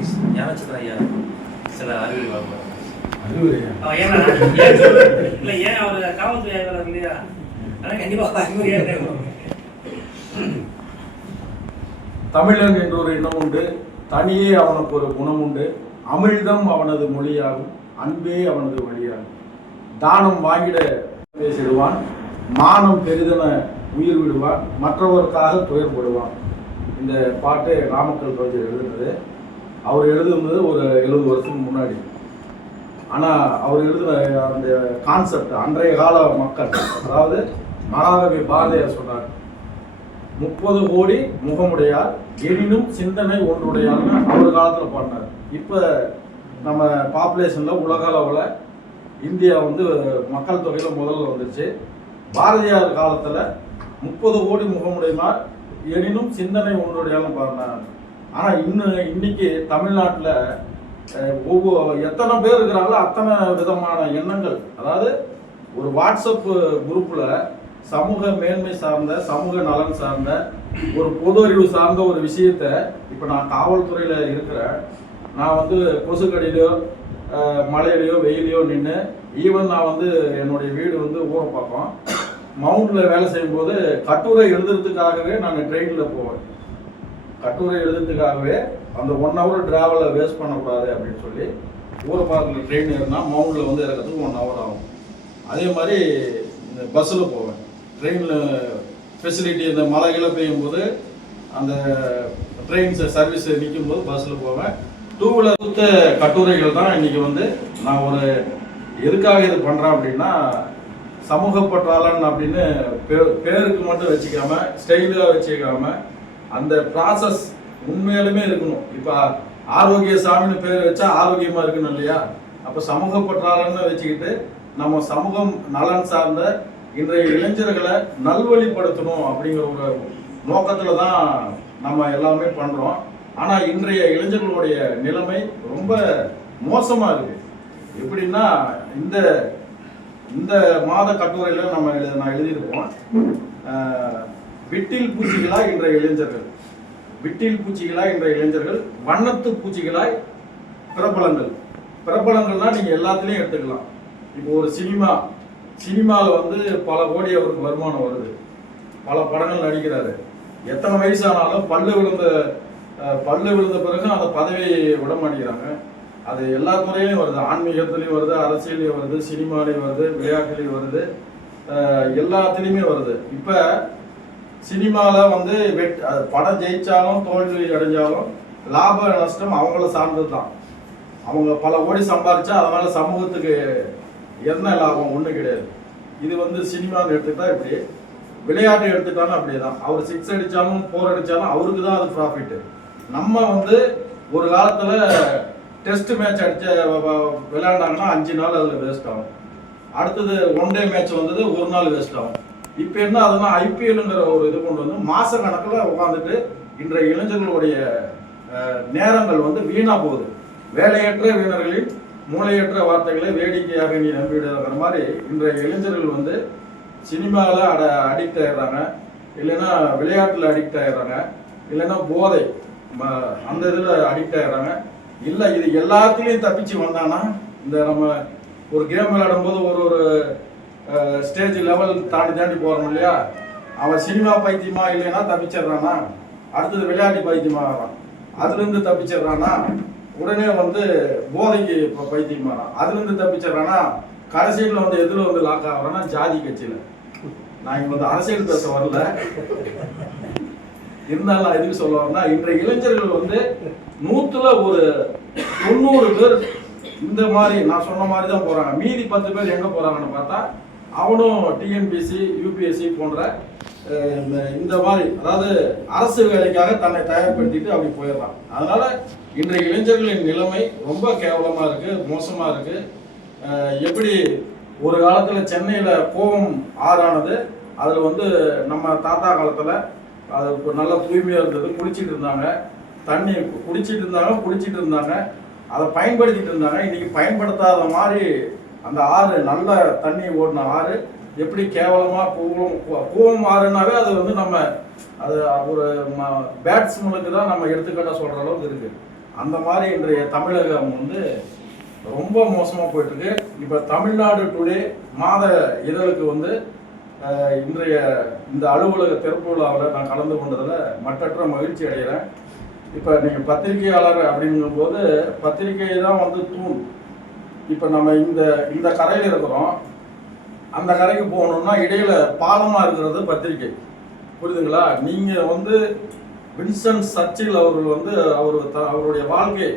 தமிழன் என்ற ஒரு இனம் உண்டு தனியே அவனுக்கு ஒரு குணம் உண்டு அமிழ்தம் அவனது மொழியாகும் அன்பே அவனது வழியாகும் தானம் வாங்கிட பேசிடுவான் மானம் பெரிதென உயிர் விடுவான் மற்றவருக்காக துயர்படுவான் இந்த பாட்டு நாமக்கல் கவிஞர் எழுதுனது அவர் எழுதுனது ஒரு எழுபது வருஷத்துக்கு முன்னாடி ஆனால் அவர் எழுதுன அந்த கான்செப்ட் அன்றைய கால மக்கள் அதாவது மகாகவி பாரதியார் சொன்னார் முப்பது கோடி முகமுடையார் எனினும் சிந்தனை ஒன்றுடையார்னு அவர் காலத்தில் பாடினார் இப்போ நம்ம பாப்புலேஷனில் உலக அளவில் இந்தியா வந்து மக்கள் தொகையில் முதல்ல வந்துச்சு பாரதியார் காலத்தில் முப்பது கோடி முகமுடையார் எனினும் சிந்தனை ஒன்றுடையாலும் பாடினார் ஆனால் இன்னும் இன்னைக்கு தமிழ்நாட்டில் ஒவ்வொரு எத்தனை பேர் இருக்கிறாங்களோ அத்தனை விதமான எண்ணங்கள் அதாவது ஒரு வாட்ஸ்அப்பு குரூப்பில் சமூக மேன்மை சார்ந்த சமூக நலன் சார்ந்த ஒரு பொது அறிவு சார்ந்த ஒரு விஷயத்த இப்போ நான் காவல்துறையில் இருக்கிறேன் நான் வந்து கொசுக்கடியிலையோ மலையிலையோ வெயிலையோ நின்று ஈவன் நான் வந்து என்னுடைய வீடு வந்து ஊரை பார்ப்போம் மவுண்டில் வேலை செய்யும்போது கட்டுரை எழுதுறதுக்காகவே நான் ட்ரெயினில் போவேன் கட்டுரை எழுதுறதுக்காகவே அந்த ஒன் ஹவர் ட்ராவலில் வேஸ்ட் பண்ணக்கூடாது அப்படின்னு சொல்லி ஊரை பார்க்கல ட்ரெயின் ஏறினா மவுண்டில் வந்து இறக்கிறதுக்கு ஒன் ஹவர் ஆகும் அதே மாதிரி இந்த பஸ்ஸில் போவேன் ட்ரெயினில் ஃபெசிலிட்டி இந்த மழைகளை பெய்யும்போது அந்த ட்ரெயின் சர்வீஸ் நிற்கும்போது பஸ்ஸில் போவேன் டூ வீலர் கொடுத்த கட்டுரைகள் தான் இன்றைக்கி வந்து நான் ஒரு எதுக்காக இது பண்ணுறேன் அப்படின்னா சமூக பற்றாளன் அப்படின்னு பேர் பேருக்கு மட்டும் வச்சுக்காமல் ஸ்டைலாக வச்சுக்காமல் அந்த ப்ராசஸ் உண்மையிலுமே இருக்கணும் இப்போ ஆரோக்கிய சாமின்னு பேர் வச்சா ஆரோக்கியமாக இருக்கணும் இல்லையா அப்போ சமூக பற்றாளன்னு வச்சுக்கிட்டு நம்ம சமூகம் நலன் சார்ந்த இன்றைய இளைஞர்களை நல்வழிப்படுத்தணும் அப்படிங்கிற ஒரு நோக்கத்தில் தான் நம்ம எல்லாமே பண்ணுறோம் ஆனால் இன்றைய இளைஞர்களுடைய நிலைமை ரொம்ப மோசமாக இருக்குது எப்படின்னா இந்த இந்த மாத கட்டுரையில் நம்ம நான் எழுதியிருக்கோம் விட்டில் பூச்சிகளாய் என்ற இளைஞர்கள் விட்டில் பூச்சிகளாய் என்ற இளைஞர்கள் வண்ணத்து பூச்சிகளாய் பிரபலங்கள் பிரபலங்கள்னா நீங்கள் எல்லாத்துலேயும் எடுத்துக்கலாம் இப்போ ஒரு சினிமா சினிமாவில் வந்து பல கோடி அவருக்கு வருமானம் வருது பல படங்கள் நடிக்கிறாரு எத்தனை வயசானாலும் பல்லு விழுந்த பல்லு விழுந்த பிறகு அந்த பதவியை விட மாட்டேங்கிறாங்க அது எல்லா துறையிலையும் வருது ஆன்மீகத்துலேயும் வருது அரசியல்லையும் வருது சினிமாலையும் வருது விளையாட்டுலையும் வருது எல்லாத்துலேயுமே வருது இப்போ சினிமாவில் வந்து வெட் படம் ஜெயித்தாலும் தோல்வி அடைஞ்சாலும் லாப நஷ்டம் அவங்கள சார்ந்தது தான் அவங்க பல கோடி சம்பாரிச்சா அதனால் சமூகத்துக்கு என்ன லாபம் ஒன்றும் கிடையாது இது வந்து சினிமான்னு எடுத்துக்கிட்டா இப்படி விளையாட்டு எடுத்துட்டாலும் அப்படியே தான் அவர் சிக்ஸ் அடித்தாலும் ஃபோர் அடித்தாலும் அவருக்கு தான் அது ப்ராஃபிட்டு நம்ம வந்து ஒரு காலத்தில் டெஸ்ட் மேட்ச் அடிச்ச விளையாண்டாங்கன்னா அஞ்சு நாள் அதில் வேஸ்ட் ஆகும் அடுத்தது ஒன் டே மேட்ச் வந்தது ஒரு நாள் வேஸ்ட் ஆகும் இப்போ என்ன அதெல்லாம் ஐபிஎல்ங்கிற ஒரு இது கொண்டு வந்து மாச கணக்கில் உட்காந்துட்டு இன்றைய இளைஞர்களுடைய நேரங்கள் வந்து வீணா போகுது வேலையற்ற வீணர்களின் மூளையற்ற வார்த்தைகளை வேடிக்கையாக நீ நம்பிடுங்கிற மாதிரி இன்றைய இளைஞர்கள் வந்து சினிமாவில் அட அடிக்ட் ஆகிடுறாங்க இல்லைன்னா விளையாட்டில் அடிக்ட் ஆகிடுறாங்க இல்லைன்னா போதை அந்த இதில் அடிக்ட் ஆகிடுறாங்க இல்லை இது எல்லாத்துலேயும் தப்பிச்சு வந்தானா இந்த நம்ம ஒரு கேம் விளையாடும் போது ஒரு ஒரு ஸ்டேஜ் லெவல் தாண்டி தாண்டி போகிறோம் இல்லையா அவன் சினிமா பைத்தியமா இல்லைன்னா தப்பிச்சிடுறானா அடுத்தது விளையாட்டு பைத்தியமாக ஆகிறான் அதுலேருந்து தப்பிச்சிடுறானா உடனே வந்து போதைக்கு இப்போ பைத்தியமாக அதுலேருந்து தப்பிச்சிடுறானா கடைசியில் வந்து எதில் வந்து லாக் ஆகிறானா ஜாதி கட்சியில் நான் இங்கே வந்து அரசியல் பேச வரல இருந்தாலும் நான் எதுக்கு சொல்ல இன்றைய இளைஞர்கள் வந்து நூற்றுல ஒரு தொண்ணூறு பேர் இந்த மாதிரி நான் சொன்ன மாதிரி தான் போகிறாங்க மீதி பத்து பேர் எங்கே போகிறாங்கன்னு பார்த்தா அவனும் டிஎன்பிசி யூபிஎஸ்சி போன்ற இந்த மாதிரி அதாவது அரசு வேலைக்காக தன்னை தயார்படுத்திட்டு அப்படி போயிடுறான் அதனால இன்றைய இளைஞர்களின் நிலைமை ரொம்ப கேவலமாக இருக்கு மோசமாக இருக்கு எப்படி ஒரு காலத்தில் சென்னையில் கோவம் ஆறானது அதில் வந்து நம்ம தாத்தா காலத்தில் அது நல்ல தூய்மையாக இருந்தது குடிச்சிட்டு இருந்தாங்க தண்ணி குடிச்சிட்டு இருந்தாங்க குடிச்சிட்டு இருந்தாங்க அதை பயன்படுத்திட்டு இருந்தாங்க இன்றைக்கி பயன்படுத்தாத மாதிரி அந்த ஆறு நல்ல தண்ணி ஓடின ஆறு எப்படி கேவலமாக கூவம் கூவம் ஆறுனாவே அது வந்து நம்ம அது ஒரு பேட்ஸ்மனுக்கு தான் நம்ம எடுத்துக்கிட்ட சொல்கிற அளவுக்கு இருக்குது அந்த மாதிரி இன்றைய தமிழகம் வந்து ரொம்ப மோசமாக இருக்கு இப்போ தமிழ்நாடு டுடே மாத இதழுக்கு வந்து இன்றைய இந்த அலுவலக திறப்பு விழாவில் நான் கலந்து கொண்டதில் மற்ற மகிழ்ச்சி அடைகிறேன் இப்போ நீங்கள் பத்திரிகையாளர் அப்படிங்கும்போது பத்திரிகை தான் வந்து தூண் இப்போ நம்ம இந்த இந்த கரையில் இருக்கிறோம் அந்த கரைக்கு போகணும்னா இடையில பாலமாக இருக்கிறது பத்திரிகை புரியுதுங்களா நீங்கள் வந்து வின்சன் சர்ச்சில் அவர்கள் வந்து அவர் த அவருடைய வாழ்க்கை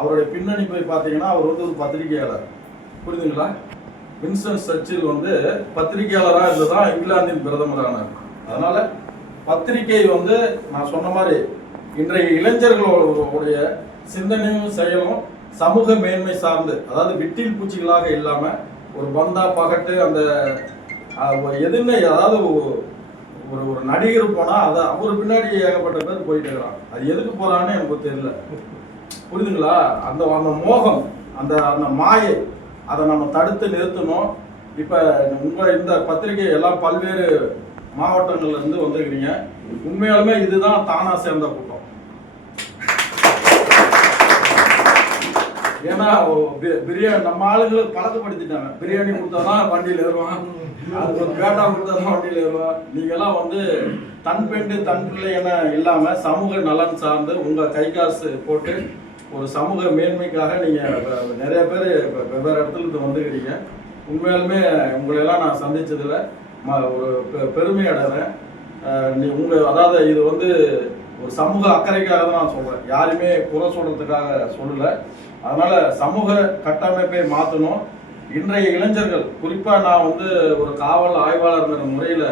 அவருடைய பின்னணி போய் பார்த்தீங்கன்னா அவர் வந்து ஒரு பத்திரிகையாளர் புரியுதுங்களா வின்சன் சர்ச்சில் வந்து பத்திரிகையாளராக இருந்து தான் இங்கிலாந்தின் பிரதமரானார் அதனால் பத்திரிகை வந்து நான் சொன்ன மாதிரி இன்றைய இளைஞர்களுடைய சிந்தனையும் செயலும் சமூக மேன்மை சார்ந்து அதாவது விட்டில் பூச்சிகளாக இல்லாமல் ஒரு பந்தா பகட்டு அந்த எதுன்னு அதாவது ஒரு ஒரு நடிகர் போனால் அதை அவர் பின்னாடி ஏகப்பட்ட பேர் போயிட்டு இருக்கிறான் அது எதுக்கு போகிறான்னு எனக்கு தெரியல புரியுதுங்களா அந்த அந்த மோகம் அந்த அந்த மாயை அதை நம்ம தடுத்து நிறுத்தணும் இப்போ உங்கள் இந்த பத்திரிகை எல்லாம் பல்வேறு மாவட்டங்கள்லேருந்து வந்துருக்கிறீங்க உண்மையாலுமே இதுதான் தானாக சேர்ந்த ஏன்னா பிரியாணி நம்ம ஆளுங்களுக்கு பழக்கப்படுத்திட்டாங்க பிரியாணி கொடுத்தா தான் வண்டியில் ஏறுவான் அது பேட்டா கொடுத்தா தான் வண்டியில் ஏறுவான் நீங்கள்லாம் வந்து தன் பெண்டு தன் பிள்ளை என இல்லாமல் சமூக நலன் சார்ந்து உங்கள் கை காசு போட்டு ஒரு சமூக மேன்மைக்காக நீங்கள் நிறைய பேர் வெவ்வேறு இடத்துல வந்துருக்கிறீங்க உண்மையாலுமே உங்களையெல்லாம் நான் சந்தித்ததில் ஒரு பெருமை அடைறேன் நீ உங்கள் அதாவது இது வந்து ஒரு சமூக அக்கறைக்காக தான் நான் சொல்றேன் யாருமே குறை சொல்கிறதுக்காக சொல்லலை அதனால் சமூக கட்டமைப்பை மாற்றணும் இன்றைய இளைஞர்கள் குறிப்பாக நான் வந்து ஒரு காவல் ஆய்வாளர் முறையில்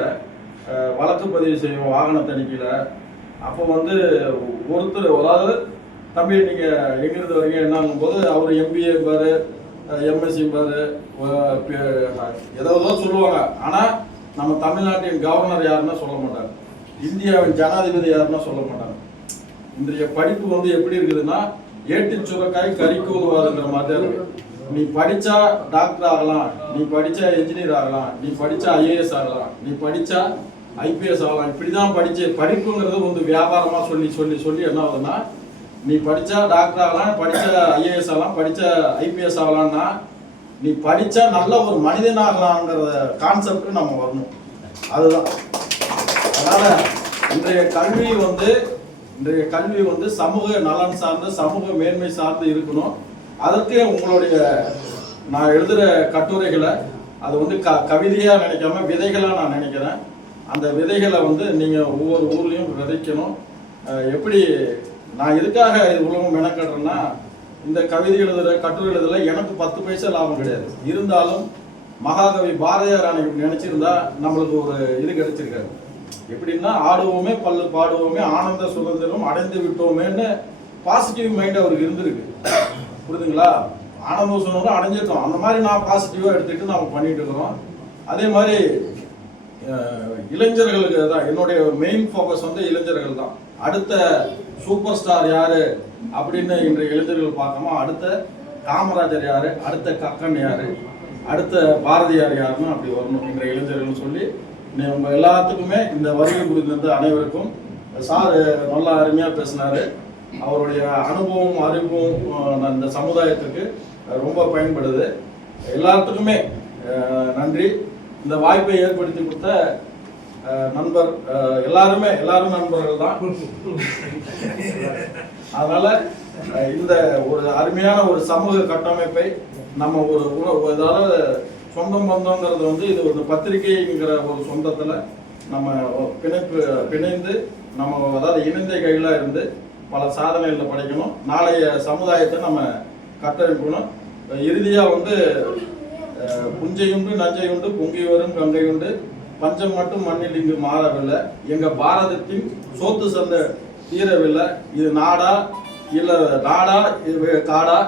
வழக்கு பதிவு செய்வோம் வாகன தணிக்கையில் அப்போ வந்து ஒருத்தர் அதாவது தம்பி நீங்கள் எங்கிருந்து வரீங்க என்னங்கும் போது அவர் எம்பிஏ பாரு எம்எஸ்சி பாரு ஏதோ சொல்லுவாங்க ஆனால் நம்ம தமிழ்நாட்டின் கவர்னர் யாருன்னா சொல்ல மாட்டாங்க இந்தியாவின் ஜனாதிபதி யாருன்னா சொல்ல மாட்டாங்க இன்றைய படிப்பு வந்து எப்படி இருக்குதுன்னா ஏட்டு சுரக்காய் கறிக்கோல் வாதுங்கிற மாதிரி இருக்கு நீ படிச்சா டாக்டர் ஆகலாம் நீ படிச்சா என்ஜினியர் ஆகலாம் நீ படிச்சா ஐஏஎஸ் ஆகலாம் நீ படிச்சா ஐபிஎஸ் ஆகலாம் இப்படிதான் படிச்சு படிப்புங்கிறது வந்து வியாபாரமா சொல்லி சொல்லி சொல்லி என்ன ஆகுதுன்னா நீ படிச்சா டாக்டர் ஆகலாம் படிச்ச ஐஏஎஸ் ஆகலாம் படிச்ச ஐபிஎஸ் ஆகலாம்னா நீ படிச்சா நல்ல ஒரு மனிதனாகலாம்ங்கிற கான்செப்ட் நம்ம வரணும் அதுதான் அதனால இன்றைய கல்வி வந்து இன்றைய கல்வி வந்து சமூக நலன் சார்ந்து சமூக மேன்மை சார்ந்து இருக்கணும் அதற்கு உங்களுடைய நான் எழுதுகிற கட்டுரைகளை அது வந்து க கவிதையாக நினைக்காம விதைகளாக நான் நினைக்கிறேன் அந்த விதைகளை வந்து நீங்கள் ஒவ்வொரு ஊர்லேயும் விதைக்கணும் எப்படி நான் எதுக்காக இது உலகம் மெனக்கடுறேன்னா இந்த கவிதை எழுதுகிற கட்டுரை எழுதுல எனக்கு பத்து பைசா லாபம் கிடையாது இருந்தாலும் மகாகவி பாரதியார் அன்னைக்கு நினச்சிருந்தா நம்மளுக்கு ஒரு இது கிடைச்சிருக்காரு எப்படின்னா ஆடுவோமே பல்லு பாடுவோமே ஆனந்த சுதந்திரம் அடைந்து விட்டோமேன்னு பாசிட்டிவ் மைண்ட் அவருக்கு இருந்திருக்கு புரிதுங்களா ஆனந்த சுதந்திரம் அடைஞ்சிருக்கோம் அந்த மாதிரி நான் பாசிட்டிவாக எடுத்துக்கிட்டு நாம் பண்ணிட்டு இருக்கிறோம் அதே மாதிரி இளைஞர்களுக்கு தான் என்னுடைய மெயின் ஃபோக்கஸ் வந்து இளைஞர்கள் தான் அடுத்த சூப்பர் ஸ்டார் யாரு அப்படின்னு இன்றைய இளைஞர்கள் பார்க்காம அடுத்த காமராஜர் யாரு அடுத்த கக்கன் யாரு அடுத்த பாரதியார் யாருன்னு அப்படி வரணும் இன்றைய இளைஞர்கள் சொல்லி நம்ம எல்லாத்துக்குமே இந்த வருகை வந்து அனைவருக்கும் சார் நல்லா அருமையாக பேசினாரு அவருடைய அனுபவம் அறிவும் இந்த சமுதாயத்துக்கு ரொம்ப பயன்படுது எல்லாத்துக்குமே நன்றி இந்த வாய்ப்பை ஏற்படுத்தி கொடுத்த நண்பர் எல்லாருமே எல்லாரும் நண்பர்கள் தான் அதனால இந்த ஒரு அருமையான ஒரு சமூக கட்டமைப்பை நம்ம ஒரு உணவு சொந்தம் பந்தங்கிறது வந்து இது ஒரு பத்திரிகைங்கிற ஒரு சொந்தத்தில் நம்ம பிணைப்பு பிணைந்து நம்ம அதாவது இணைந்த கைகளாக இருந்து பல சாதனைகளில் படைக்கணும் நாளைய சமுதாயத்தை நம்ம கத்தரிக்கணும் இறுதியாக வந்து புஞ்சையுண்டு நஞ்சையுண்டு பொங்கி வரும் கங்கையுண்டு பஞ்சம் மட்டும் மண்ணில் இங்கு மாறவில்லை எங்கள் பாரதத்தின் சோத்து சந்தை தீரவில்லை இது நாடா இல்லை நாடா காடா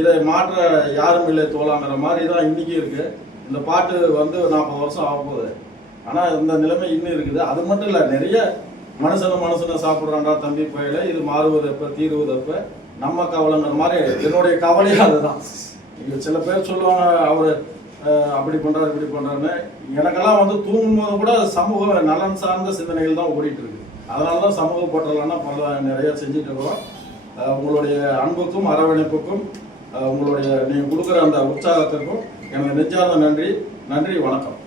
இதை மாற்ற யாரும் இல்லை தோலாங்கிற மாதிரி தான் இன்னைக்கு இருக்குது இந்த பாட்டு வந்து நாற்பது வருஷம் ஆக போகுது ஆனால் இந்த நிலைமை இன்னும் இருக்குது அது மட்டும் இல்லை நிறைய மனுஷனை மனுஷனை சாப்பிட்றாண்டா தம்பி போயில இது மாறுவதப்ப தீருவதப்ப நம்ம கவலைங்கிற மாதிரி என்னுடைய கவலையும் அதுதான் இங்கே சில பேர் சொல்லுவாங்க அவர் அப்படி பண்ணுறாரு இப்படி பண்ணுறாருன்னு எனக்கெல்லாம் வந்து தூங்கும்போது கூட சமூக நலன் சார்ந்த சிந்தனைகள் தான் ஓடிட்டு இருக்கு அதனால தான் சமூக போட்டலாம் பல நிறைய செஞ்சுட்டு இருக்கிறோம் உங்களுடைய அன்புக்கும் அரவணைப்புக்கும் உங்களுடைய நீங்கள் கொடுக்குற அந்த உற்சாகத்திற்கும் எனது நெஞ்சார்ந்த நன்றி நன்றி வணக்கம்